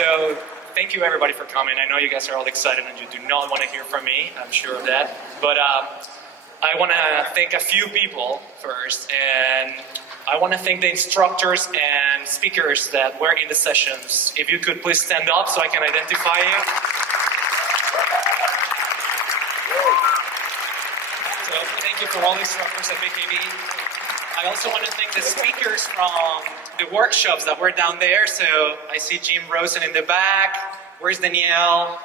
So thank you everybody for coming. I know you guys are all excited and you do not want to hear from me, I'm sure of that. But I want to thank a few people first, and I want to thank the instructors and speakers that were in the sessions. If you could please stand up so I can identify you. So thank you for all the instructors at BKB. I also want to thank the speakers from the workshops that were down there. So I see Jim Rosen in the back. Where's Danielle?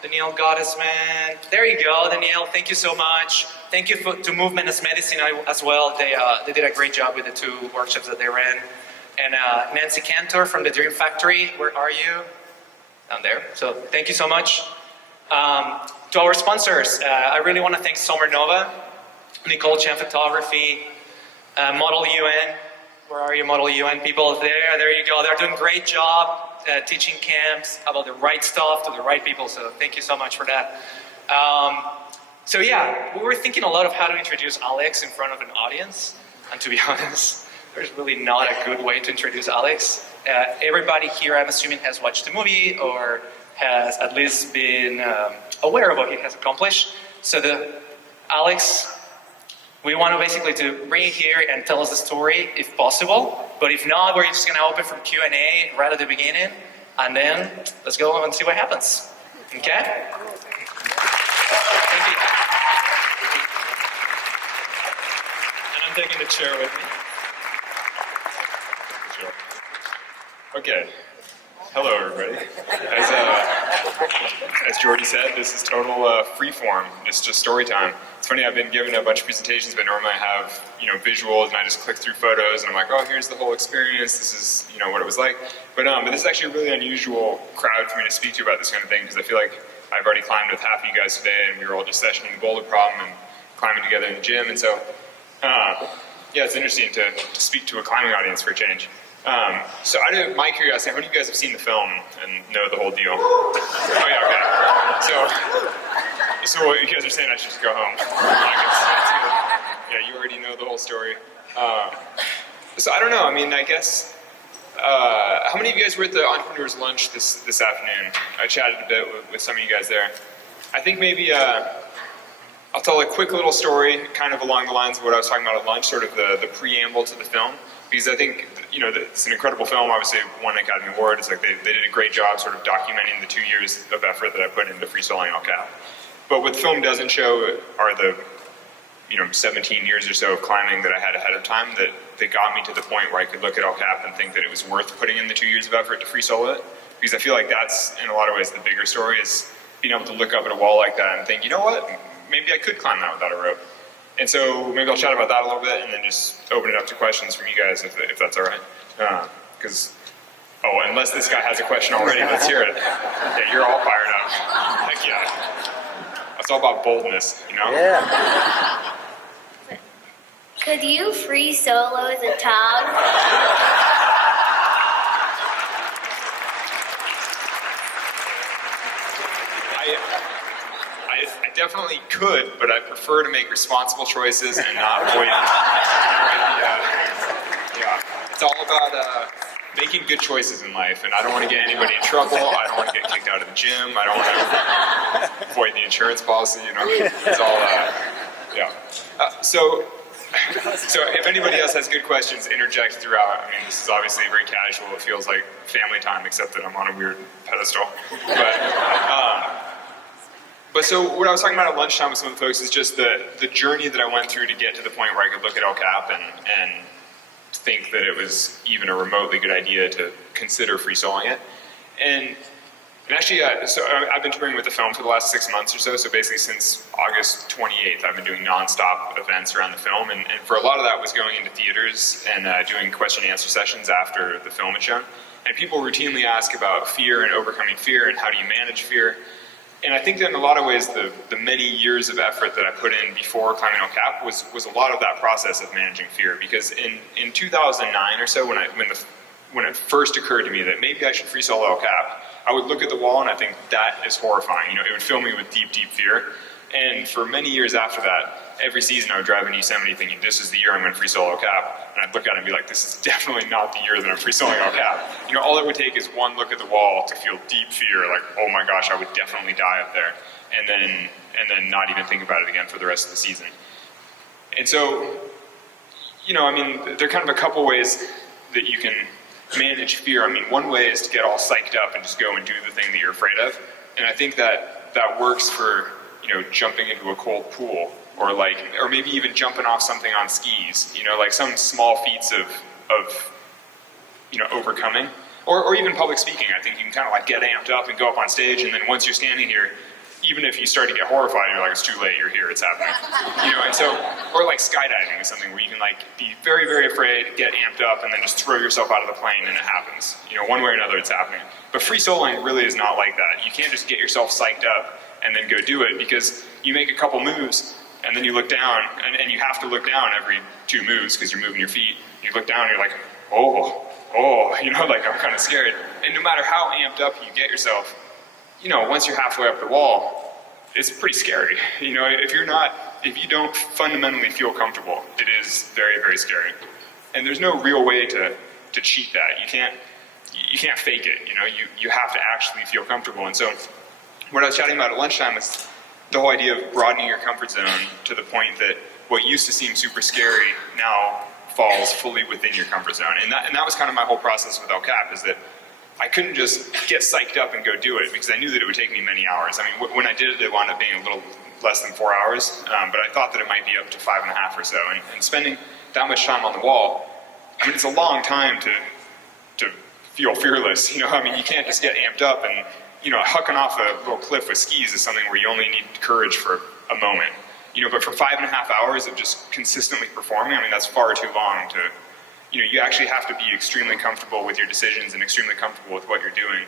Danielle Goddess, man. There you go, Danielle. Thank you so much. Thank you to Movement as Medicine as well. They did a great job with the 2 workshops that they ran. And Nancy Cantor from the Dream Factory. Where are you? Down there. So thank you so much. To our sponsors, I really want to thank Summer Nova, Nicole Chan Photography, Model UN. Where are you, Model UN people? There you go. They're doing a great job teaching camps about the right stuff to the right people. So thank you so much for that. So yeah, we were thinking a lot of how to introduce Alex in front of an audience. And to be honest, there's really not a good way to introduce Alex. Everybody here, I'm assuming, has watched the movie or has at least been aware of what he has accomplished. So Alex, we want to basically to bring you here and tell us the story if possible. But if not, we're just going to open for Q&A right at the beginning. And then let's go and see what happens. Okay? Thank you. And I'm taking the chair with me. Sure. Okay. Hello, everybody. As Jordy said, this is total free form. It's just story time. It's funny, I've been given a bunch of presentations, but normally I have visuals, and I just click through photos, and I'm like, oh, here's the whole experience. This is what it was like. But this is actually a really unusual crowd for me to speak to about this kind of thing, because I feel like I've already climbed with half of you guys today, and we were all just sessioning the boulder problem and climbing together in the gym, and so yeah, it's interesting to speak to a climbing audience for a change. So out of my curiosity, how many of you guys have seen the film and know the whole deal? Oh yeah, okay. So what you guys are saying, I should just go home. Yeah, you already know the whole story. So I don't know, I guess, how many of you guys were at the Entrepreneurs Lunch this afternoon? I chatted a bit with some of you guys there. I think maybe I'll tell a quick little story, kind of along the lines of what I was talking about at lunch, sort of the preamble to the film. Because I think, it's an incredible film, obviously won an Academy Award. It's like they did a great job sort of documenting the 2 years of effort that I put into free soloing El Cap. But what the film doesn't show are the 17 years or so of climbing that I had ahead of time that got me to the point where I could look at El Cap and think that it was worth putting in the 2 years of effort to free solo it. Because I feel like that's, in a lot of ways, the bigger story, is being able to look up at a wall like that and think, you know what, maybe I could climb that without a rope. And so maybe I'll chat about that a little bit and then just open it up to questions from you guys if that's all right. Unless this guy has a question already, let's hear it. Yeah, you're all fired up. Heck yeah. It's all about boldness, Yeah. Could you free solo the tog? I definitely could, but I prefer to make responsible choices and not avoid it's all about making good choices in life, and I don't want to get anybody in trouble. I don't want to get kicked out of the gym. I don't want to avoid the insurance policy. It's all So if anybody else has good questions, interject throughout. This is obviously very casual. It feels like family time, except that I'm on a weird pedestal. But so what I was talking about at lunchtime with some of the folks is just the journey that I went through to get to the point where I could look at El Cap and think that it was even a remotely good idea to consider free soloing it. And actually, so I've been touring with the film for the last 6 months or so. So basically since August 28th, I've been doing nonstop events around the film. And for a lot of that was going into theaters and doing question and answer sessions after the film had shown. And people routinely ask about fear and overcoming fear and how do you manage fear. And I think that in a lot of ways, the many years of effort that I put in before climbing El Cap was a lot of that process of managing fear. Because in 2009 or so, when it first occurred to me that maybe I should free solo El Cap, I would look at the wall and I think that is horrifying. It would fill me with deep, deep fear. And for many years after that, every season I would drive in Yosemite thinking, this is the year I'm going to free solo El Cap. And I'd look at it and be like, this is definitely not the year that I'm free soloing El Cap. You know, all it would take is one look at the wall to feel deep fear, like, oh my gosh, I would definitely die up there. And then not even think about it again for the rest of the season. And so, you know, I mean, there are kind of a couple ways that you can manage fear. I mean, one way is to get all psyched up and just go and do the thing that you're afraid of. And I think that works for, you know, jumping into a cold pool, or maybe even jumping off something on skis, you know, like some small feats of you know, overcoming. Or even public speaking. I think you can kind of like get amped up and go up on stage, and then once you're standing here, even if you start to get horrified, you're like, it's too late, you're here, it's happening. You know, and so, or like skydiving is something where you can like be very, very afraid, get amped up, and then just throw yourself out of the plane and it happens. You know, one way or another it's happening. But free soloing really is not like that. You can't just get yourself psyched up and then go do it, because you make a couple moves and then you look down, and you have to look down every 2 moves because you're moving your feet. You look down and you're like, oh, you know, like I'm kind of scared. And no matter how amped up you get yourself, you know, once you're halfway up the wall, it's pretty scary. You know, if you don't fundamentally feel comfortable, it is very, very scary. And there's no real way to cheat that. You can't fake it. You know, you have to actually feel comfortable. And so what I was chatting about at lunchtime was the whole idea of broadening your comfort zone to the point that what used to seem super scary now falls fully within your comfort zone. And that was kind of my whole process with El Cap, is that I couldn't just get psyched up and go do it, because I knew that it would take me many hours. I mean, when I did it, it wound up being a little less than 4 hours, but I thought that it might be up to 5.5 or so. And spending that much time on the wall, I mean, it's a long time to feel fearless. You know, I mean, you can't just get amped up, and, you know, hucking off a little cliff with skis is something where you only need courage for a moment. You know, but for 5.5 hours of just consistently performing, I mean, that's far too long to, you know, you actually have to be extremely comfortable with your decisions and extremely comfortable with what you're doing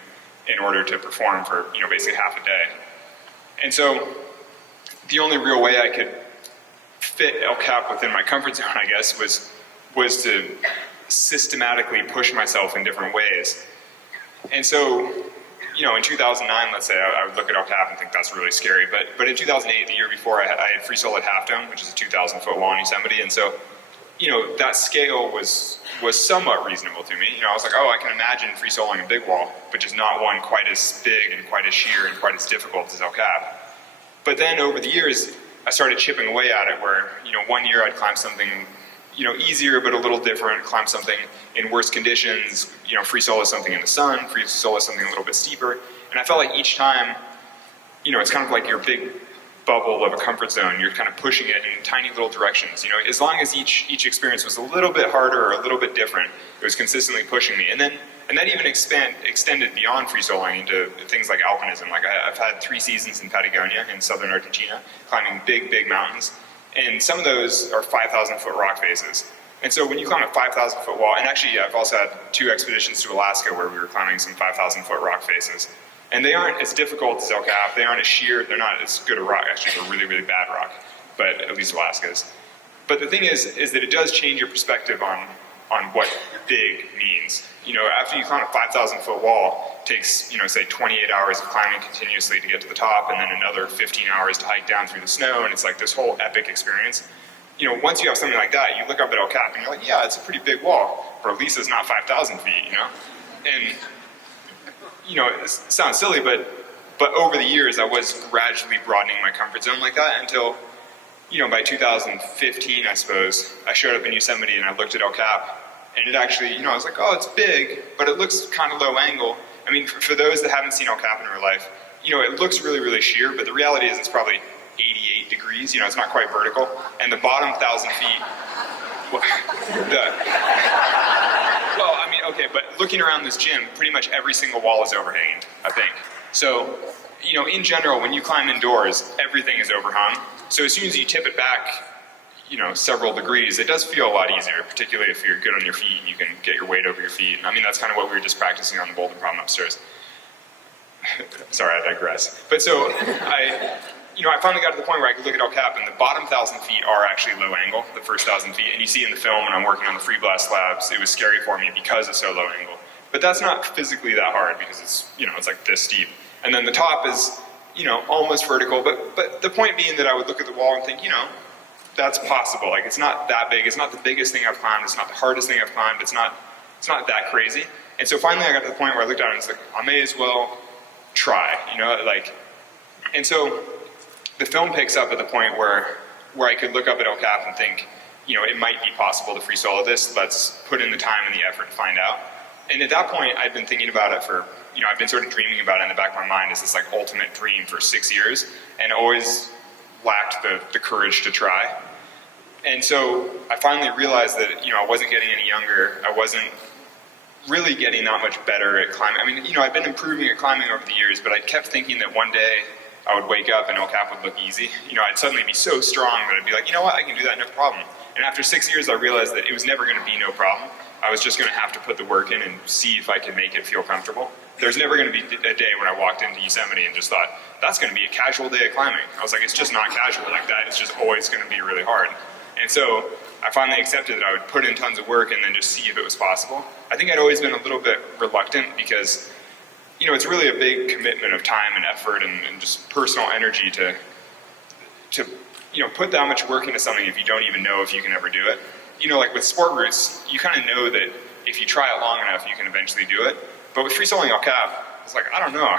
in order to perform for, you know, basically half a day. And so the only real way I could fit El Cap within my comfort zone, I guess, was to systematically push myself in different ways. And so, you know, in 2009, let's say, I would look at El Cap and think that's really scary. But in 2008, the year before, I had free soloed Half Dome, which is a 2,000-foot wall in Yosemite. And so, you know, that scale was somewhat reasonable to me. You know, I was like, oh, I can imagine free soloing a big wall, but just not one quite as big and quite as sheer and quite as difficult as El Cap. But then over the years, I started chipping away at it, where, you know, one year I'd climb something, you know, easier but a little different, climb something in worse conditions, you know, free solo something in the sun, free solo something a little bit steeper. And I felt like each time, you know, it's kind of like your big bubble of a comfort zone. You're kind of pushing it in tiny little directions. You know, as long as each experience was a little bit harder or a little bit different, it was consistently pushing me. And that even extended beyond free soloing into things like alpinism. Like I've had 3 seasons in Patagonia in southern Argentina, climbing big, big mountains. And some of those are 5,000-foot rock faces. And so when you climb a 5,000-foot wall, and actually I've also had 2 expeditions to Alaska where we were climbing some 5,000-foot rock faces. And they aren't as difficult as El Cap, they aren't as sheer, they're not as good a rock, actually they're really, really bad rock, but at least Alaska's. But the thing is that it does change your perspective on what big means. You know, after you climb a 5,000-foot wall, it takes, you know, say 28 hours of climbing continuously to get to the top, and then another 15 hours to hike down through the snow, and it's like this whole epic experience. You know, once you have something like that, you look up at El Cap and you're like, yeah, it's a pretty big wall, or at least it's not 5,000 feet, you know? And, you know, it sounds silly, but over the years I was gradually broadening my comfort zone like that until, you know, by 2015, I suppose, I showed up in Yosemite and I looked at El Cap, and it actually, you know, I was like, oh, it's big, but it looks kind of low angle. I mean, for those that haven't seen El Cap in real life, you know, it looks really, really sheer, but the reality is it's probably 88 degrees, you know, it's not quite vertical, and the bottom 1,000 feet, well, I mean, okay, but looking around this gym, pretty much every single wall is overhanged, I think. So, you know, in general, when you climb indoors, everything is overhung. So as soon as you tip it back, you know, several degrees, it does feel a lot easier, particularly if you're good on your feet and you can get your weight over your feet. I mean, that's kind of what we were just practicing on the boulder problem upstairs. Sorry, I digress. But so, I finally got to the point where I could look at El Cap, and the bottom 1,000 feet are actually low angle, the first 1,000 feet. And you see in the film when I'm working on the free blast slabs, it was scary for me because it's so low angle. But that's not physically that hard because it's, you know, it's like this steep. And then the top is, almost vertical, but the point being that I would look at the wall and think, that's possible. Like, it's not that big. It's not the biggest thing I've climbed. It's not the hardest thing I've climbed. It's not that crazy. And so finally I got to the point where I looked at it and was like, I may as well try, and so the film picks up at the point where I could look up at El Cap and think, it might be possible to free solo this. Let's put in the time and the effort to find out. And at that point, I'd been thinking about it for, I've been sort of dreaming about it in the back of my mind as this like ultimate dream for 6 years, and always lacked the courage to try. And so I finally realized that, I wasn't getting any younger. I wasn't really getting that much better at climbing. I mean, I'd been improving at climbing over the years, but I kept thinking that one day I would wake up and El Cap would look easy. I'd suddenly be so strong that I'd be like, you know what, I can do that, no problem. And after 6 years, I realized that it was never going to be no problem. I was just going to have to put the work in and see if I could make it feel comfortable. There's never going to be a day when I walked into Yosemite and just thought, that's going to be a casual day of climbing. I was like, it's just not casual like that. It's just always going to be really hard. And so I finally accepted that I would put in tons of work and then just see if it was possible. I think I'd always been a little bit reluctant because, it's really a big commitment of time and effort and just personal energy to put that much work into something if you don't even know if you can ever do it. Like with sport routes, you kind of know that if you try it long enough, you can eventually do it. But with free soloing El Cap, it's like, I don't know,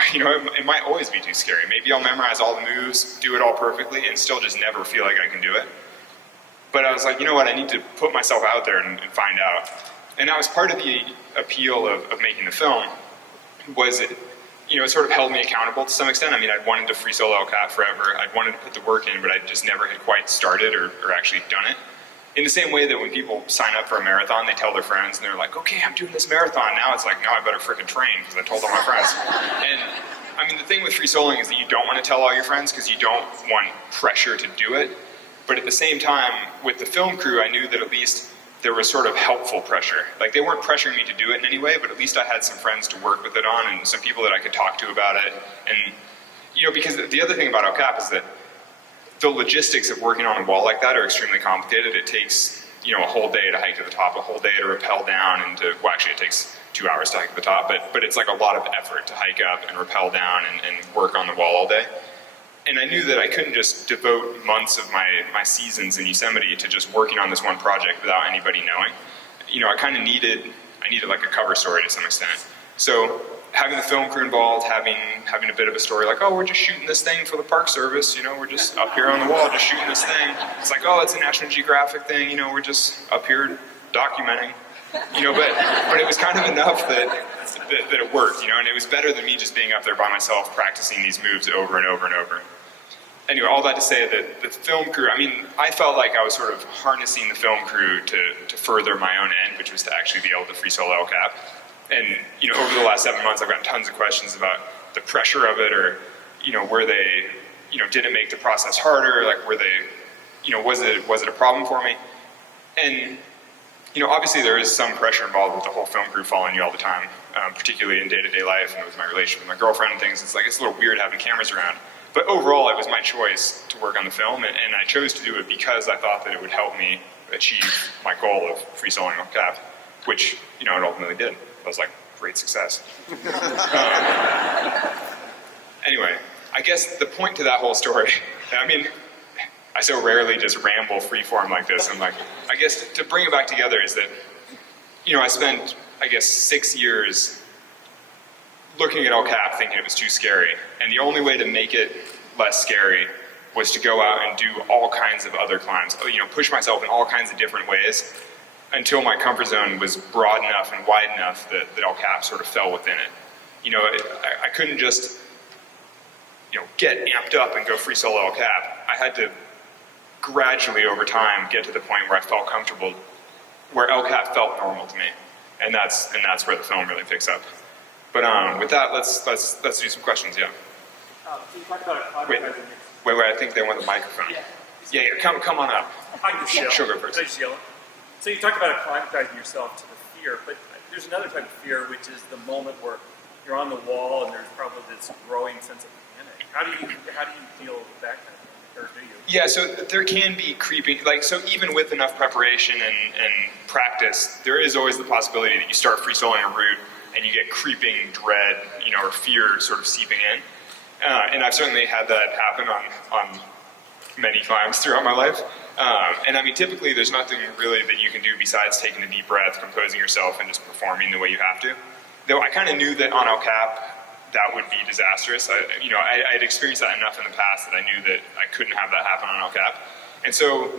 it might always be too scary. Maybe I'll memorize all the moves, do it all perfectly, and still just never feel like I can do it. But I was like, you know what, I need to put myself out there and find out. And that was part of the appeal of making the film, was it sort of held me accountable to some extent. I mean, I'd wanted to free solo El Cap forever. I'd wanted to put the work in, but I just never had quite started or actually done it. In the same way that when people sign up for a marathon, they tell their friends, and they're like, okay, I'm doing this marathon. Now it's like, now I better frickin' train, because I told all my friends. And I mean, the thing with free soloing is that you don't want to tell all your friends, because you don't want pressure to do it. But at the same time, with the film crew, I knew that at least there was sort of helpful pressure. Like, they weren't pressuring me to do it in any way, but at least I had some friends to work with it on, and some people that I could talk to about it. And, because the other thing about El Cap is that the logistics of working on a wall like that are extremely complicated. It takes, a whole day to hike to the top, a whole day to rappel down, and actually it takes 2 hours to hike to the top, but it's like a lot of effort to hike up and rappel down and work on the wall all day. And I knew that I couldn't just devote months of my seasons in Yosemite to just working on this one project without anybody knowing. I kind of needed like a cover story to some extent. So having the film crew involved, having a bit of a story like, oh, we're just shooting this thing for the Park Service, we're just up here on the wall just shooting this thing. It's like, oh, it's a National Geographic thing, we're just up here documenting. But it was kind of enough that it worked, and it was better than me just being up there by myself practicing these moves over and over and over. Anyway, all that to say that the film crew, I mean, I felt like I was sort of harnessing the film crew to further my own end, which was to actually be able to free solo El Cap. And, over the last 7 months, I've gotten tons of questions about the pressure of it, or, were they, did it make the process harder? Like, were they, was it a problem for me? And, obviously there is some pressure involved with the whole film crew following you all the time, particularly in day-to-day life and with my relationship with my girlfriend and things. It's like, it's a little weird having cameras around. But overall, it was my choice to work on the film, and I chose to do it because I thought that it would help me achieve my goal of free soloing El Cap, which, it ultimately did. It was like great success. Anyway, I guess the point to that whole story, I mean, I so rarely just ramble freeform like this. I'm like, I guess to bring it back together is that, I spent, 6 years looking at El Cap thinking it was too scary. And the only way to make it less scary was to go out and do all kinds of other climbs, push myself in all kinds of different ways until my comfort zone was broad enough and wide enough that El Cap sort of fell within it. I couldn't just, get amped up and go free solo El Cap. I had to gradually over time get to the point where I felt comfortable, where El Cap felt normal to me. And that's where the film really picks up. But with that, let's do some questions. Yeah. You talked about acclimatizing. Wait. I think they want the microphone. Yeah. Come on up. She'll go first. So you talked about acclimatizing yourself to the fear, but there's another type of fear, which is the moment where you're on the wall and there's probably this growing sense of panic. How do you deal with that kind of thing, or do you? Yeah. So there can be creeping. So even with enough preparation and practice, there is always the possibility that you start free soloing a route and you get creeping dread, or fear sort of seeping in. And I've certainly had that happen on many climbs throughout my life. And I mean, typically there's nothing really that you can do besides taking a deep breath, composing yourself, and just performing the way you have to. Though I kind of knew that on El Cap, that would be disastrous. I had experienced that enough in the past that I knew that I couldn't have that happen on El Cap. And so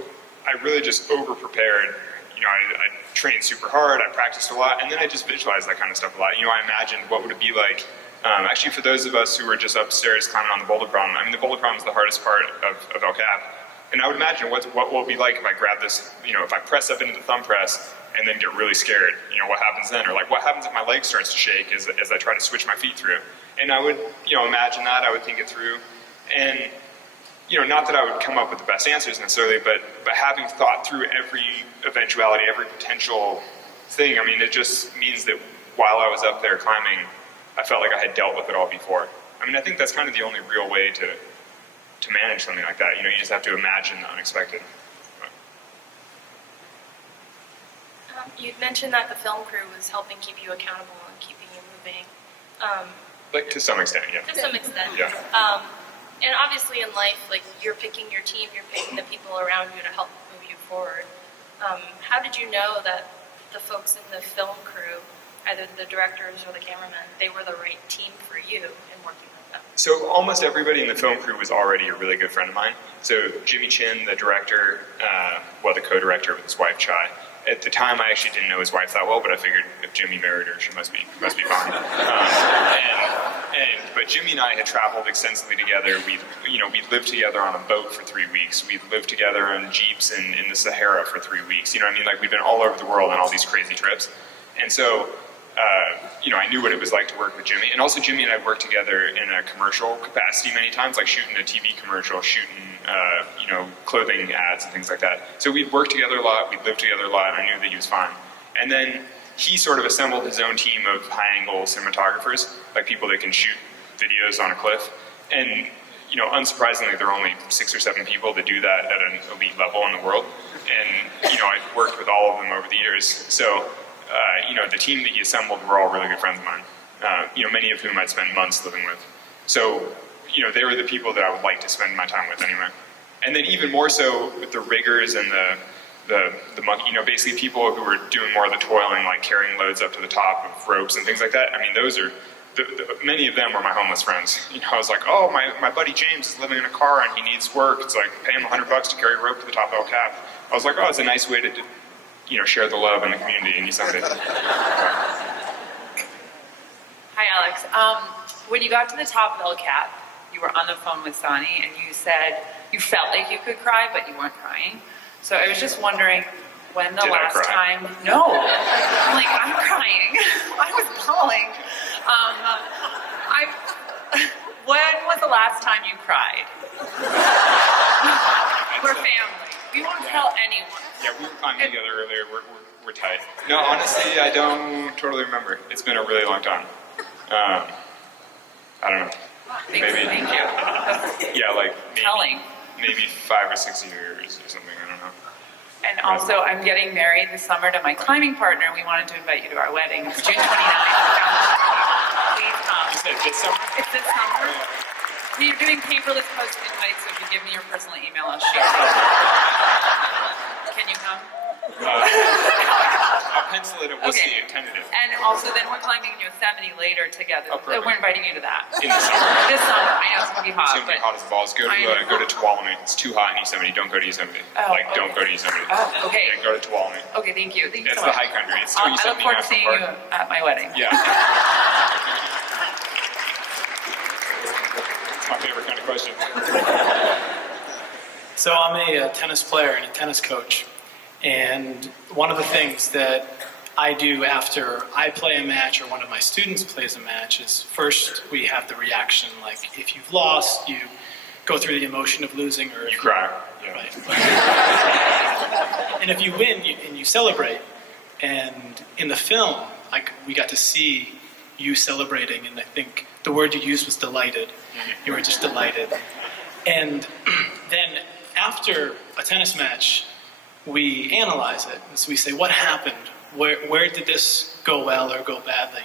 I really just over-prepared. I trained super hard, I practiced a lot, and then I just visualized that kind of stuff a lot. I imagined what would it be like. Actually, for those of us who were just upstairs climbing on the boulder problem, I mean, the boulder problem is the hardest part of El Cap. And I would imagine what will it be like if I grab this, if I press up into the thumb press and then get really scared, what happens then? Or like, what happens if my leg starts to shake as I try to switch my feet through? And I would, imagine that, I would think it through. And, not that I would come up with the best answers necessarily, but having thought through every eventuality, every potential thing, I mean, it just means that while I was up there climbing, I felt like I had dealt with it all before. I mean, I think that's kind of the only real way to manage something like that. You just have to imagine the unexpected. You'd mentioned that the film crew was helping keep you accountable and keeping you moving. Like, to some extent, yeah. To some extent. Yeah. And obviously in life, like, you're picking your team, you're picking the people around you to help move you forward. How did you know that the folks in the film crew, either the directors or the cameramen, they were the right team for you in working with them? So almost everybody in the film crew was already a really good friend of mine. So Jimmy Chin, the director, the co-director with his wife, Chai. At the time, I actually didn't know his wife that well, but I figured if Jimmy married her, she must be fine. But Jimmy and I had traveled extensively together. We'd lived together on a boat for 3 weeks. We'd lived together on jeeps in the Sahara for 3 weeks. Like, we'd been all over the world on all these crazy trips. And so, I knew what it was like to work with Jimmy. And also, Jimmy and I worked together in a commercial capacity many times, like shooting a TV commercial, shooting, clothing ads and things like that. So we'd worked together a lot, we'd lived together a lot, and I knew that he was fine. And then he sort of assembled his own team of high-angle cinematographers, like people that can shoot videos on a cliff. And, unsurprisingly, there are only 6 or 7 people that do that at an elite level in the world. And, I've worked with all of them over the years. So, the team that he assembled were all really good friends of mine, many of whom I'd spent months living with. So, they were the people that I would like to spend my time with anyway. And then even more so with the riggers and the monkey, basically people who were doing more of the toiling, like carrying loads up to the top of ropes and things like that. I mean, those are, many of them were my homeless friends. I was like, oh, my buddy James is living in a car and he needs work. It's like, pay him $100 to carry a rope to the top of El Cap. I was like, oh, it's a nice way to share the love in the community in Yosemite. Hi, Alex. When you got to the top of El Cap, you were on the phone with Sonny, and you said you felt like you could cry, but you weren't crying. So I was just wondering when the last time... No. I'm like, I'm crying. I was bawling. When was the last time you cried? We're family. We won't tell anyone. Yeah, we were climbing together earlier. We're tight. No, honestly, I don't totally remember. It's been a really long time. I don't know. Thank you. Yeah, like maybe 5 or 6 years or something. I don't know. And also, I'm getting married this summer to my climbing partner. We wanted to invite you to our wedding. It's June 29th. Please come. You said this summer? It's this summer. We're doing paperless post invites, so if you give me your personal email, I'll shoot you. Can you come? I'll pencil it. We'll see. Tentative. And also, then we're climbing Yosemite later together. Perfect. We're inviting you to that. In the summer. This summer. I know it's going to be hot. It's going to be hot as balls. Go to Tuolumne. It's too hot in Yosemite. Don't go to Yosemite. Don't go to Yosemite. Oh, okay. Yeah, go to Tuolumne. Okay, thank you. Thank you It's so the much. high country. It's I still look Yosemite forward to National seeing Park. you at my wedding. Yeah. It's my favorite kind of question. So I'm a tennis player and a tennis coach. And one of the things that I do after I play a match or one of my students plays a match is first we have the reaction. Like if you've lost, you go through the emotion of losing, or You cry. Yeah. Right. And if you win, you celebrate. And in the film, like we got to see you celebrating, and I think the word you used was delighted. You were just delighted. And then after a tennis match, we analyze it. And so we say, what happened? Where did this go well or go badly?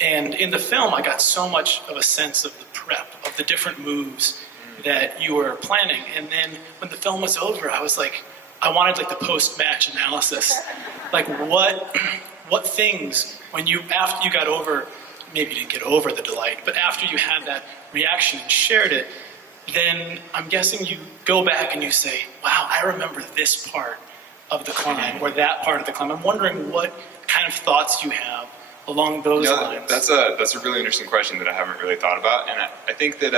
And in the film, I got so much of a sense of the prep, of the different moves that you were planning. And then when the film was over, I was like, I wanted like the post-match analysis. Like what things, after you got over, maybe you didn't get over the delight, but after you had that reaction and shared it, then I'm guessing you go back and you say, wow, I remember this part of the climb or that part of the climb. I'm wondering what kind of thoughts you have along those lines. That's a really interesting question that I haven't really thought about, and I think that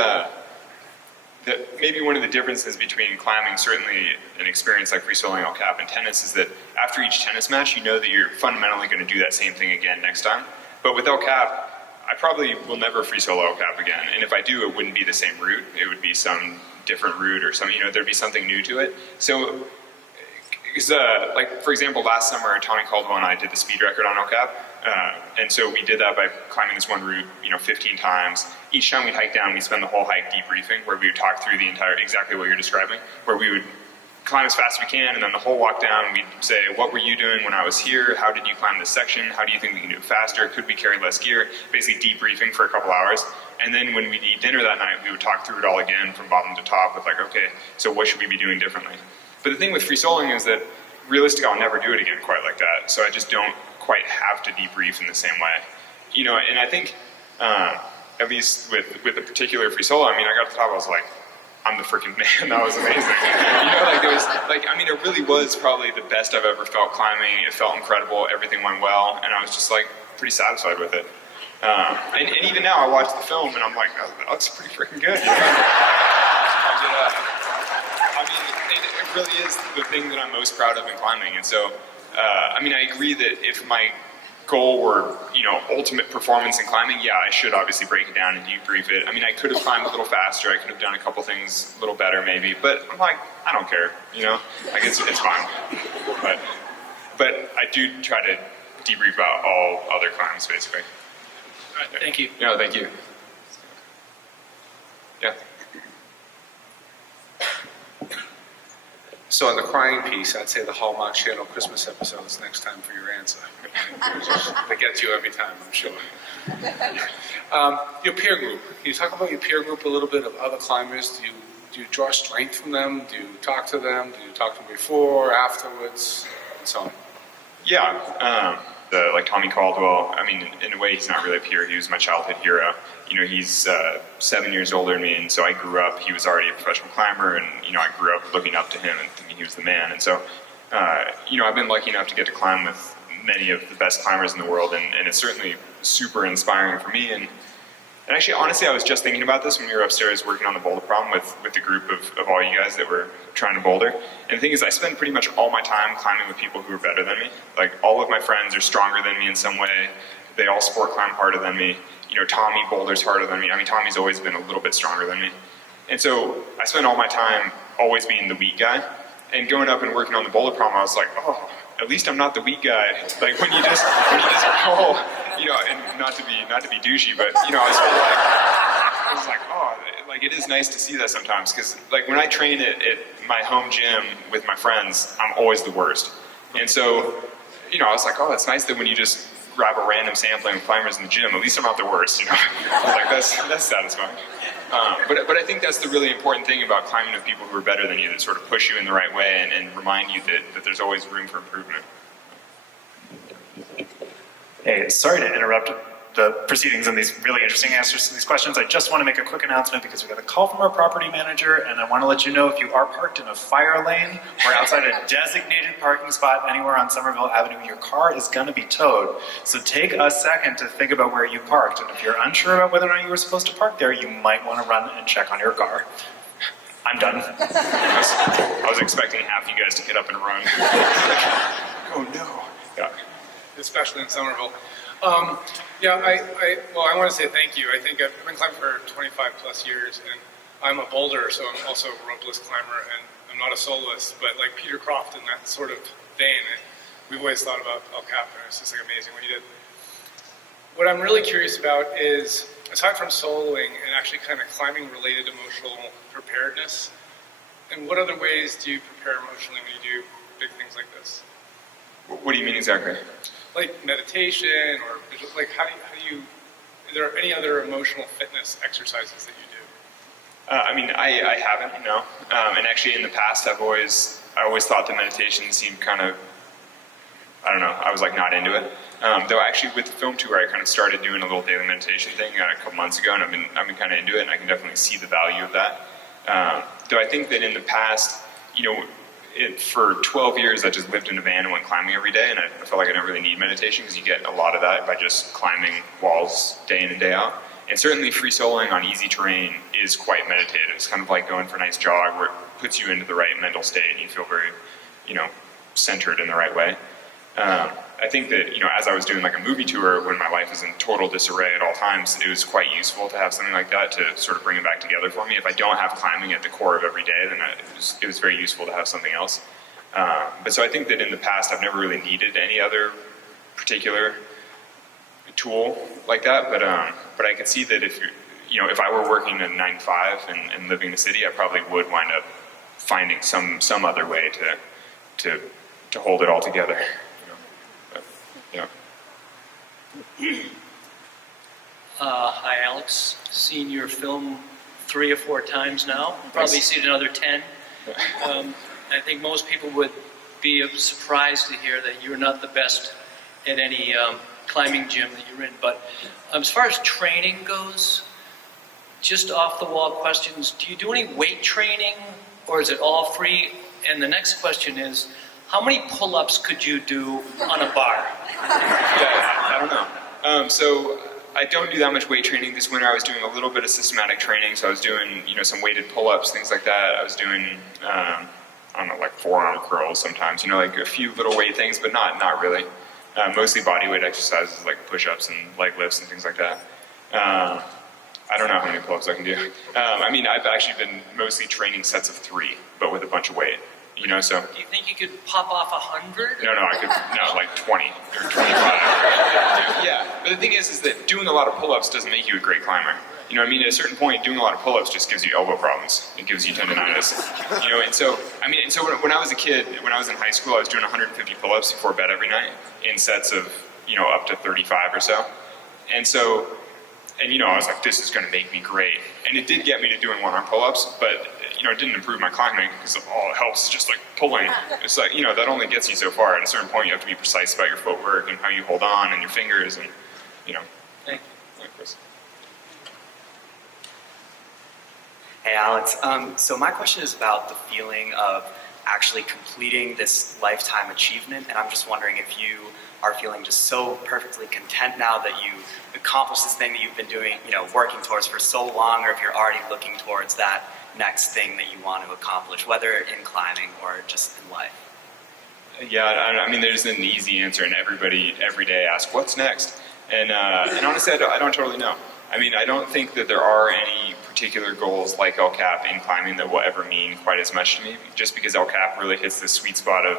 that maybe one of the differences between climbing, certainly an experience like free soloing El Cap and tennis, is that after each tennis match, you know that you're fundamentally going to do that same thing again next time. But with El Cap, I probably will never free solo El Cap again, and if I do, it wouldn't be the same route. It would be some different route or some, there'd be something new to it. So, like for example, last summer, Tommy Caldwell and I did the speed record on El Cap. And so we did that by climbing this one route, 15 times. Each time we'd hike down, we'd spend the whole hike debriefing, where we would talk through exactly what you're describing, where we would climb as fast as we can, and then the whole walk down, we'd say, what were you doing when I was here? How did you climb this section? How do you think we can do it faster? Could we carry less gear? Basically debriefing for a couple hours. And then when we'd eat dinner that night, we would talk through it all again from bottom to top with like, okay, so what should we be doing differently? But the thing with free soloing is that realistically, I'll never do it again quite like that. So I just don't quite have to debrief in the same way. And I think, at least with the particular free solo, I got to the top, I was like, I'm the freaking man, that was amazing. It really was probably the best I've ever felt climbing. It felt incredible, everything went well, and I was just like pretty satisfied with it. And even now, I watch the film and I'm like, oh, that looks pretty freaking good. It really is the thing that I'm most proud of in climbing. And so, I agree that if my goal were, ultimate performance in climbing, yeah, I should obviously break it down and debrief it. I could have climbed a little faster. I could have done a couple things a little better maybe, but I'm like, I don't care, it's fine. But I do try to debrief about all other climbs, basically. All right, thank you. No, thank you. Yeah. So on the crying piece, I'd say the Hallmark Channel Christmas episode is next time for your answer. They get you every time, I'm sure. Your peer group. Can you talk about your peer group a little bit of other climbers? Do you draw strength from them? Do you talk to them? Do you talk to them before, afterwards, and so on? Yeah. Like Tommy Caldwell, in a way, he's not really a peer. He was my childhood hero. He's 7 years older than me, and so I grew up, he was already a professional climber, and, I grew up looking up to him and thinking he was the man. And so, I've been lucky enough to get to climb with many of the best climbers in the world, and it's certainly super inspiring for me. And actually, honestly, I was just thinking about this when we were upstairs working on the boulder problem with the group of all you guys that were trying to boulder. And the thing is, I spend pretty much all my time climbing with people who are better than me. Like, all of my friends are stronger than me in some way. They all sport climb harder than me. Tommy boulders harder than me. Tommy's always been a little bit stronger than me. And so I spend all my time always being the weak guy. And going up and working on the boulder problem, I was like, oh, at least I'm not the weak guy. Like, when you just roll, and not to be douchey, but, I was like, oh, like, it is nice to see that sometimes, because, like, when I train at my home gym with my friends, I'm always the worst. And so, I was like, oh, it's nice that when you just grab a random sampling of climbers in the gym, at least I'm not the worst, I was like, that's satisfying. But I think that's the really important thing about climbing with people who are better than you, that sort of push you in the right way and remind you that there's always room for improvement. Hey, sorry to interrupt the proceedings and these really interesting answers to these questions. I just want to make a quick announcement because we got a call from our property manager, and I want to let you know if you are parked in a fire lane or outside a designated parking spot anywhere on Somerville Avenue, your car is going to be towed. So take a second to think about where you parked, and if you're unsure about whether or not you were supposed to park there, you might want to run and check on your car. I'm done. I was expecting half you guys to get up and run. Oh no. Yeah. Especially in Somerville. I want to say thank you. I think I've been climbing for 25 plus years, and I'm a boulder, so I'm also a ropeless climber, and I'm not a soloist, but like Peter Croft in that sort of vein, we've always thought about El Cap, and it's just like amazing what he did. What I'm really curious about is, aside from soloing and actually kind of climbing related emotional preparedness, and what other ways do you prepare emotionally when you do big things like this? What do you mean exactly? Like meditation, or like how do you Are there any other emotional fitness exercises that you do? I mean, I haven't, no. And actually, in the past, I always thought that meditation seemed kind of, I don't know, I was like not into it. Though actually, with the film tour, I kind of started doing a little daily meditation thing a couple months ago, and I've been kind of into it, and I can definitely see the value of that. Though I think that in the past, for 12 years, I just lived in a van and went climbing every day, and I felt like I didn't really need meditation because you get a lot of that by just climbing walls day in and day out. And certainly free soloing on easy terrain is quite meditative. It's kind of like going for a nice jog where it puts you into the right mental state and you feel very, centered in the right way. I think that, as I was doing like a movie tour when my life was in total disarray at all times, it was quite useful to have something like that to sort of bring it back together for me. If I don't have climbing at the core of every day, then it was very useful to have something else. But so I think that in the past, I've never really needed any other particular tool like that. But I could see that if I were working a 9 to 5 and living in the city, I probably would wind up finding some other way to hold it all together. Yeah. Hi, Alex. Seen your film 3 or 4 times now. Probably seen another 10. I think most people would be surprised to hear that you're not the best at any climbing gym that you're in. But as far as training goes, just off-the-wall questions, do you do any weight training, or is it all free? And the next question is, how many pull-ups could you do on a bar? Yeah, I don't know. So I don't do that much weight training. This winter I was doing a little bit of systematic training, so I was doing, some weighted pull-ups, things like that. I was doing, I don't know, like forearm curls sometimes, like a few little weight things, but not really. Mostly body weight exercises like push-ups and leg lifts and things like that. I don't know how many pull-ups I can do. I've actually been mostly training sets of 3, but with a bunch of weight. So. Do you think you could pop off 100? No, I could, like 20 or 25. Yeah, but the thing is that doing a lot of pull-ups doesn't make you a great climber. At a certain point, doing a lot of pull-ups just gives you elbow problems. It gives you tendonitis. And so when I was a kid, when I was in high school, I was doing 150 pull-ups before bed every night in sets of, up to 35 or so. And so, I was like, this is going to make me great. And it did get me to doing one-arm pull-ups, but it didn't improve my climbing because all it helps is just like pulling. It's like, that only gets you so far. At a certain point, you have to be precise about your footwork and how you hold on and your fingers and, Thank you. Of course. Hey, Alex. So my question is about the feeling of actually completing this lifetime achievement, and I'm just wondering if you are feeling just so perfectly content now that you accomplished this thing that you've been doing, working towards for so long, or if you're already looking towards that next thing that you want to accomplish, whether in climbing or just in life. Yeah, there's an easy answer, and everybody every day asks, "What's next?" And honestly, I don't totally know. I don't think that there are any particular goals like El Cap in climbing that will ever mean quite as much to me, just because El Cap really hits this sweet spot of,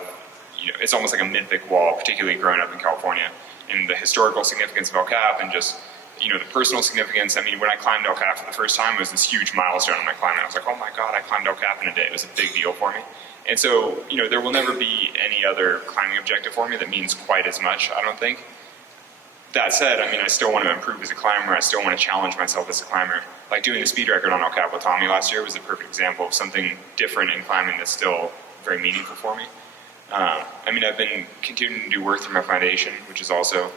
it's almost like a mythic wall, particularly growing up in California, and the historical significance of El Cap and just, the personal significance. When I climbed El Cap for the first time, it was this huge milestone in my climbing. I was like, oh my God, I climbed El Cap in a day. It was a big deal for me. And so, there will never be any other climbing objective for me that means quite as much, I don't think. That said, I still want to improve as a climber. I still want to challenge myself as a climber. Like doing the speed record on El Cap with Tommy last year was a perfect example of something different in climbing that's still very meaningful for me. I've been continuing to do work through my foundation, which is also,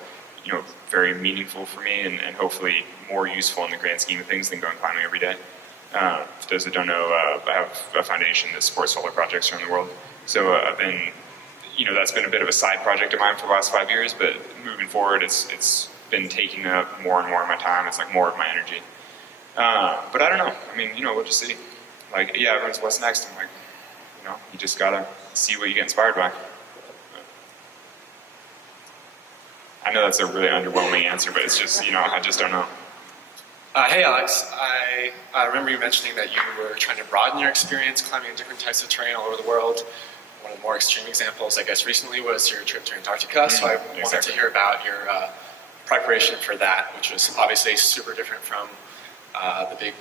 very meaningful for me and hopefully more useful in the grand scheme of things than going climbing every day. For those that don't know, I have a foundation that supports solar projects around the world. So I've been, that's been a bit of a side project of mine for the last 5 years, but moving forward, it's been taking up more and more of my time. It's like more of my energy. But I don't know. We'll just see. Like, yeah, everyone's, what's next? I'm like, you just gotta see what you get inspired by. I know that's a really underwhelming answer, but it's just, I just don't know. Hey, Alex. I remember you mentioning that you were trying to broaden your experience climbing in different types of terrain all over the world. One of the more extreme examples, I guess, recently was your trip to Antarctica. So I wanted to hear about your preparation for that, which was obviously super different from the big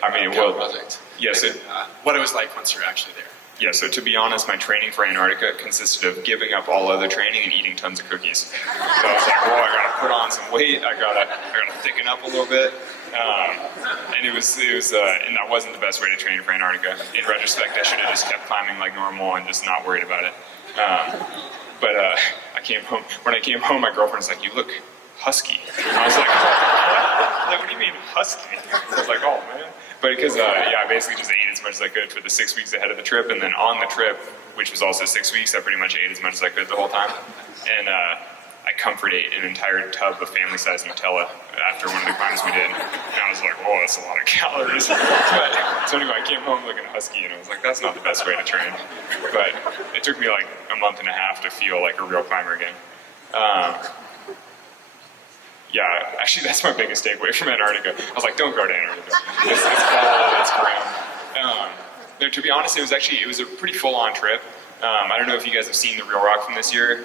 project. Yes. What it was like once you were actually there. Yeah, so to be honest, my training for Antarctica consisted of giving up all other training and eating tons of cookies. So I was like, well, I gotta put on some weight, I gotta thicken up a little bit. And and that wasn't the best way to train for Antarctica. In retrospect, I should have just kept climbing like normal and just not worried about it. But I came home. When I came home, my girlfriend was like, "You look husky." And I was like, "What do you mean husky?" I was like, "Oh man." But because I basically just ate as much as I could for the 6 weeks ahead of the trip, and then on the trip, which was also 6 weeks, I pretty much ate as much as I could the whole time. And I comfort ate an entire tub of family-sized Nutella after one of the climbs we did. And I was like, "Oh, that's a lot of calories." So anyway, I came home looking husky, and I was like, "That's not the best way to train." But it took me like a month and a half to feel like a real climber again. Yeah, actually, that's my biggest takeaway from Antarctica. I was like, don't go to Antarctica. It's cold, it's grim. No, to be honest, it was a pretty full-on trip. I don't know if you guys have seen the Real Rock from this year,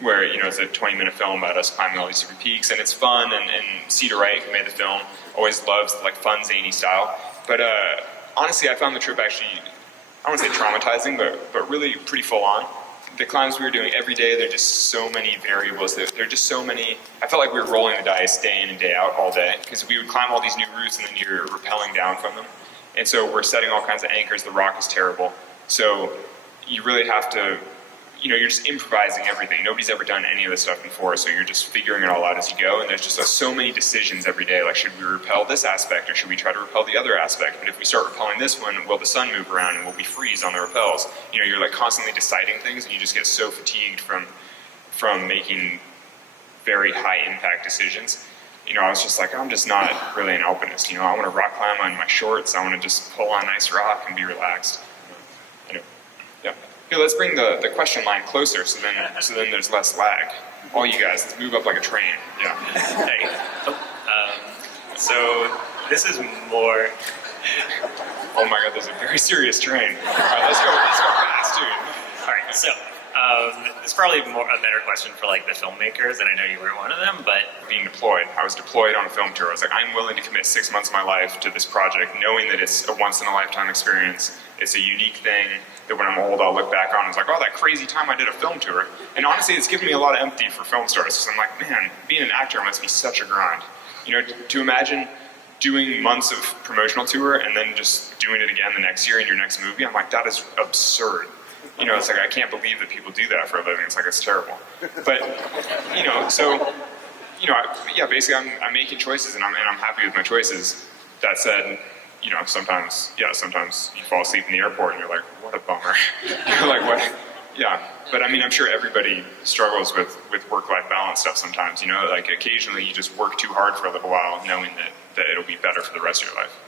where, it's a 20-minute film about us climbing all these different peaks, and it's fun, and Cedar Wright, who made the film, always loves, like, fun, zany style. But honestly, I found the trip actually, I don't want to say traumatizing, but really pretty full-on. The climbs we were doing every day, there are just so many variables. There are just so many. I felt like we were rolling the dice day in and day out all day, because we would climb all these new routes and then you're rappelling down from them. And so we're setting all kinds of anchors. The rock is terrible. So you really have to, you're just improvising everything. Nobody's ever done any of this stuff before, so you're just figuring it all out as you go. And there's just so many decisions every day, like, should we repel this aspect or should we try to repel the other aspect? But if we start repelling this one, will the sun move around and will we freeze on the repels? You're like constantly deciding things, and you just get so fatigued from making very high impact decisions. I was just like, I'm just not really an alpinist. I want to rock climb on my shorts. I want to just pull on nice rock and be relaxed. Anyway, yeah. Here, let's bring the question line closer, so then there's less lag. All you guys, let's move up like a train. Yeah. Hey. So this is more. Oh my God, there's a very serious train. All right, let's go fast, dude. All right, so it's probably a better question for like the filmmakers, and I know you weren't one of them, but being deployed. I was deployed on a film tour. I was like, I'm willing to commit 6 months of my life to this project, knowing that it's a once-in-a-lifetime experience. It's a unique thing that when I'm old, I'll look back on and it's like, oh, that crazy time I did a film tour. And honestly, it's given me a lot of empathy for film stars, because I'm like, man, being an actor must be such a grind. To imagine doing months of promotional tour and then just doing it again the next year in your next movie, I'm like, that is absurd. It's like, I can't believe that people do that for a living. It's like, it's terrible. But, basically I'm making choices, and I'm happy with my choices. That said, sometimes you fall asleep in the airport and you're like, what a bummer. You're like, what? Yeah. But I'm sure everybody struggles with work-life balance stuff sometimes, like occasionally you just work too hard for a little while knowing that it'll be better for the rest of your life.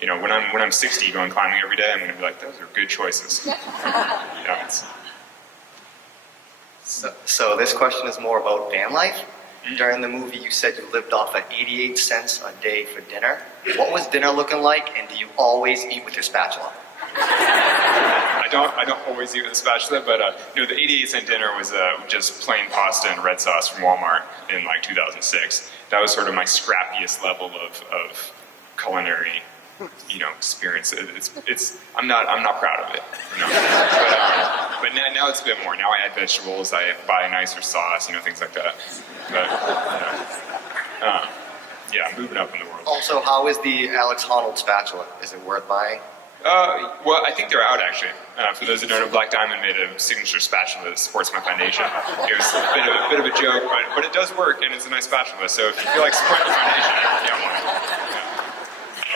When I'm 60 going climbing every day, I'm going to be like, those are good choices. Yeah. So this question is more about van life. During the movie, you said you lived off at 88 cents a day for dinner. What was dinner looking like, and do you always eat with your spatula? I don't always eat with a spatula, but the 88-cent dinner was just plain pasta and red sauce from Walmart in like 2006. That was sort of my scrappiest level of culinary, experience. I'm not proud of it. But now it's a bit more. Now I add vegetables. I buy a nicer sauce. Things like that. But I'm moving up in the world. Also, how is the Alex Honnold spatula? Is it worth buying? Well, I think they're out, actually. For those who don't know, Black Diamond made a signature spatula that supports my foundation. It was a bit of a joke, but it does work, and it's a nice spatula. So if you feel like supporting the foundation, get one.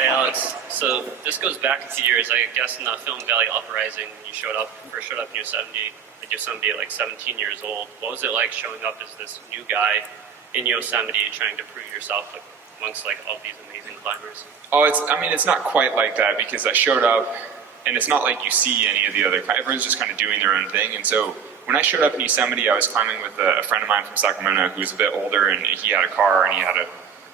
Hey Alex, so this goes back a few years. I guess in the film Valley Uprising, you first showed up in Yosemite at like 17 years old. What was it like showing up as this new guy in Yosemite trying to prove yourself amongst like all these amazing climbers? Oh, it's not quite like that, because I showed up, and it's not like you see any of the other, everyone's just kind of doing their own thing. And so when I showed up in Yosemite, I was climbing with a friend of mine from Sacramento who was a bit older, and he had a car and he had a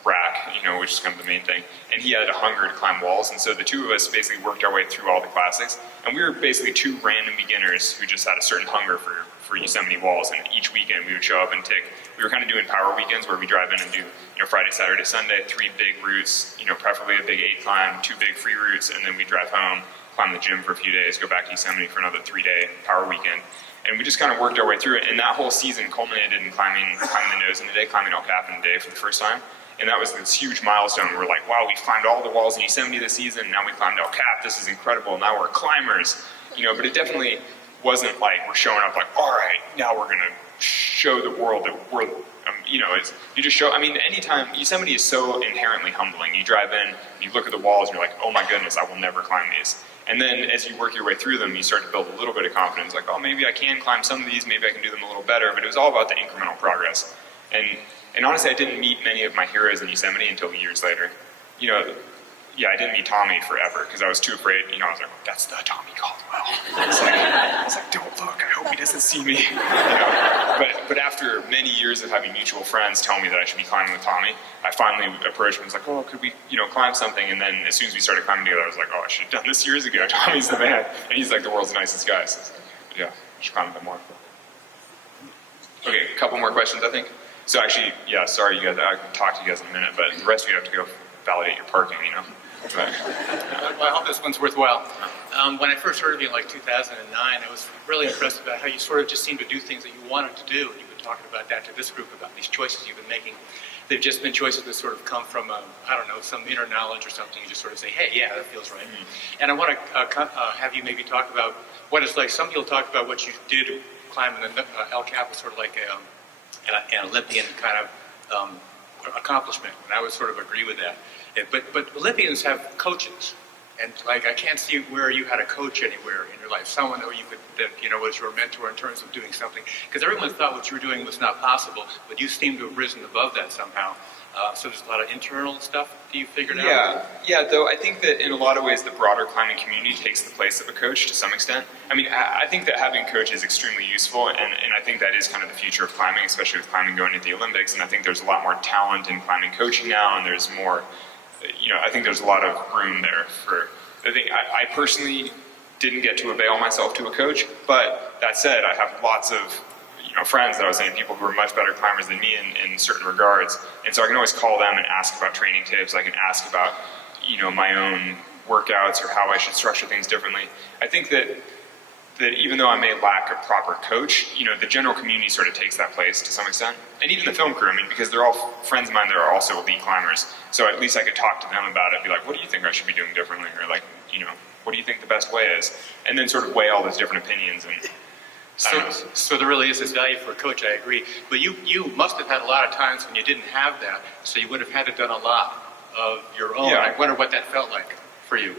rack, which is kind of the main thing, and he had a hunger to climb walls. And so the two of us basically worked our way through all the classics, and we were basically two random beginners who just had a certain hunger for Yosemite walls. And each weekend we would show up and we were kind of doing power weekends where we drive in and do Friday, Saturday, Sunday, 3 big routes, preferably a big 8 climb, 2 big free routes, and then we drive home, climb the gym for a few days, go back to Yosemite for another 3-day power weekend. And we just kind of worked our way through it. And that whole season culminated in climbing the nose in a day, climbing El Cap in a day for the first time. And that was this huge milestone. We're like, wow, we climbed all the walls in Yosemite this season. Now we climbed El Cap. This is incredible. Now we're climbers. But it definitely wasn't like we're showing up like, all right, now we're going to show the world that we're, you just show, anytime, Yosemite is so inherently humbling. You drive in, you look at the walls, and you're like, oh my goodness, I will never climb these. And then as you work your way through them, you start to build a little bit of confidence, like, oh, maybe I can climb some of these, maybe I can do them a little better, but it was all about the incremental progress. And honestly, I didn't meet many of my heroes in Yosemite until years later. I didn't meet Tommy forever because I was too afraid. I was like, that's the Tommy Caldwell. I was like, don't look. I hope he doesn't see me. But after many years of having mutual friends tell me that I should be climbing with Tommy, I finally approached him and was like, oh, could we, climb something? And then as soon as we started climbing together, I was like, oh, I should have done this years ago. Tommy's the man, and he's like the world's nicest guy. So I should climb with him more. Okay, a couple more questions, I think. So actually, sorry, you guys. I can talk to you guys in a minute, but the rest of you have to go validate your parking. Well, I hope this one's worthwhile. When I first heard of you in like 2009, I was really impressed about how you sort of just seemed to do things that you wanted to do. And you've been talking about that to this group, about these choices you've been making. They've just been choices that sort of come from, some inner knowledge or something. You just sort of say, hey, yeah, that feels right. Mm-hmm. And I want to have you maybe talk about what it's like. Some people talk about what you did climbing the El Cap was sort of like an Olympian kind of accomplishment, and I would sort of agree with that. But Olympians have coaches, and I can't see where you had a coach anywhere in your life, someone that was your mentor in terms of doing something, because everyone thought what you were doing was not possible, but you seem to have risen above that somehow. So there's a lot of internal stuff that you figured out? Yeah, though I think that in a lot of ways the broader climbing community takes the place of a coach to some extent. I think that having a coach is extremely useful, and I think that is kind of the future of climbing, especially with climbing going into the Olympics, and I think there's a lot more talent in climbing coaching now, and there's more, I think there's a lot of room there for, I personally didn't get to avail myself to a coach, but that said, I have lots of friends that I was saying, people who are much better climbers than me in certain regards, and so I can always call them and ask about training tips. I can ask about my own workouts or how I should structure things differently. I think that even though I may lack a proper coach, the general community sort of takes that place to some extent, and even the film crew. Because they're all friends of mine that are also elite climbers, so at least I could talk to them about it. Be like, what do you think I should be doing differently, or what do you think the best way is, and then sort of weigh all those different opinions and. So there really is this value for a coach, I agree. But you must have had a lot of times when you didn't have that, so you would have had to done a lot of your own. I wonder what that felt like for you.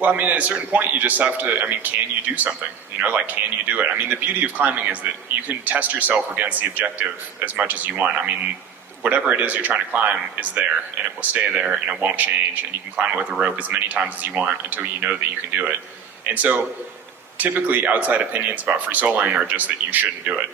Well, at a certain point you just have to, can you do something? Can you do it? The beauty of climbing is that you can test yourself against the objective as much as you want. Whatever it is you're trying to climb is there, and it will stay there, and it won't change, and you can climb it with a rope as many times as you want until you know that you can do it. And so, typically, outside opinions about free soloing are just that you shouldn't do it.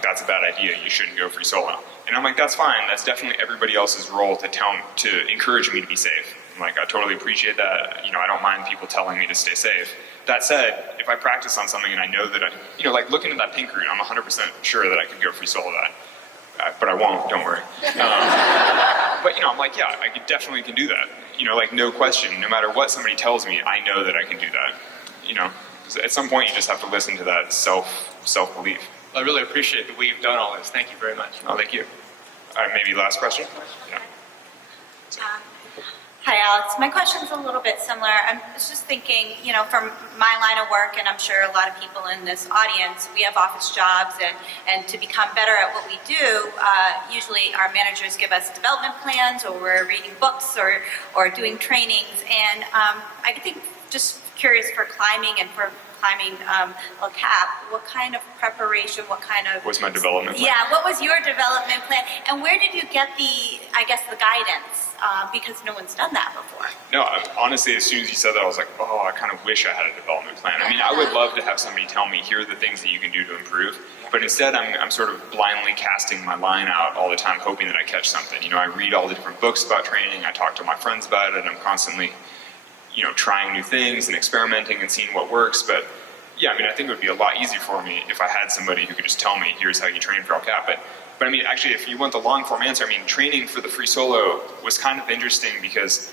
That's a bad idea. You shouldn't go free solo. And I'm like, that's fine. That's definitely everybody else's role to encourage me to be safe. I totally appreciate that. I don't mind people telling me to stay safe. That said, if I practice on something and I know that looking at that pink route, I'm 100% sure that I could go free solo that. But I won't. Don't worry. But I'm like, yeah, I definitely can do that. No question. No matter what somebody tells me, I know that I can do that. At some point, you just have to listen to that self-belief. I really appreciate the way you've done all this. Thank you very much. Oh, thank you. All right, maybe last question? Yeah. Hi, Alex. My question's a little bit similar. I was just thinking, from my line of work, and I'm sure a lot of people in this audience, we have office jobs, and to become better at what we do, usually our managers give us development plans, or we're reading books, or doing trainings, and I think just curious for climbing and for climbing El Cap, what kind of preparation, was my development plan? Yeah, what was your development plan, and where did you get the guidance? Because no one's done that before. No, honestly, as soon as you said that, I was like, oh, I kind of wish I had a development plan. I would love to have somebody tell me, here are the things that you can do to improve, but instead I'm sort of blindly casting my line out all the time, hoping that I catch something. I read all the different books about training, I talk to my friends about it, I'm constantly trying new things and experimenting and seeing what works. But yeah, I think it would be a lot easier for me if I had somebody who could just tell me, here's how you train for El Cap. But actually, if you want the long form answer, training for the free solo was kind of interesting because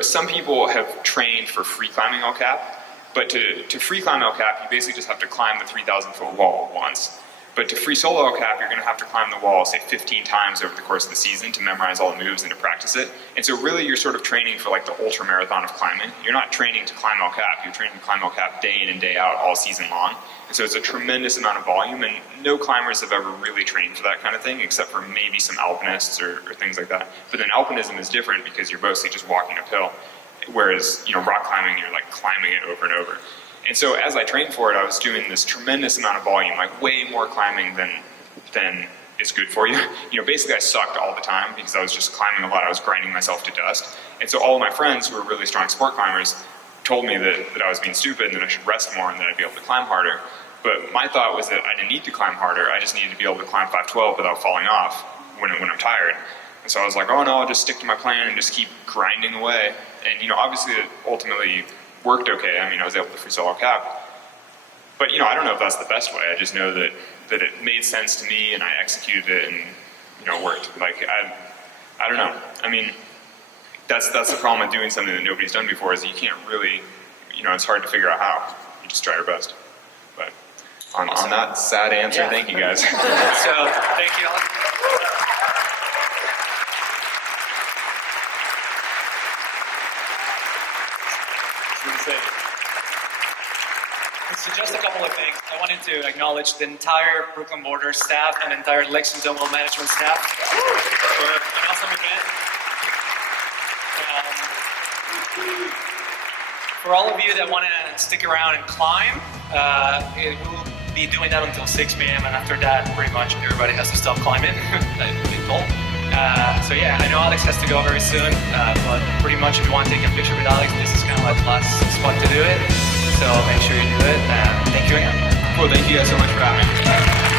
some people have trained for free climbing El Cap, but to free climb El Cap, you basically just have to climb the 3,000-foot wall once. But to free solo El Cap, you're going to have to climb the wall, say, 15 times over the course of the season to memorize all the moves and to practice it. And so really you're sort of training for like the ultra marathon of climbing. You're not training to climb El Cap, you're training to climb El Cap day in and day out all season long. And so it's a tremendous amount of volume, and no climbers have ever really trained for that kind of thing, except for maybe some alpinists or things like that. But then alpinism is different because you're mostly just walking uphill, whereas rock climbing, you're like climbing it over and over. And so as I trained for it, I was doing this tremendous amount of volume, like way more climbing than is good for you. Basically I sucked all the time because I was just climbing a lot. I was grinding myself to dust. And so all of my friends who were really strong sport climbers told me that I was being stupid and that I should rest more and that I'd be able to climb harder. But my thought was that I didn't need to climb harder. I just needed to be able to climb 512 without falling off when I'm tired. And so I was like, oh no, I'll just stick to my plan and just keep grinding away. And obviously it ultimately worked okay. I mean, I was able to free solo Cap. But I don't know if that's the best way. I just know that it made sense to me and I executed it and it worked. Like I don't know. I mean, that's the problem with doing something that nobody's done before, is you can't really, it's hard to figure out how. You just try your best. But on that sad answer, thank you guys. So thank you all. So just a couple of things. I wanted to acknowledge the entire Brooklyn Boulders staff and entire Lexington Wealth management staff for an awesome event. For all of you that want to stick around and climb, it will be doing that until 6 p.m. and after that, pretty much everybody has to stop climbing. I've been told. So yeah, I know Alex has to go very soon, but pretty much if you want to take a picture with Alex, this is kind of like the last spot to do it. So make sure you do it. Thank you again. Cool, thank you guys so much for having me.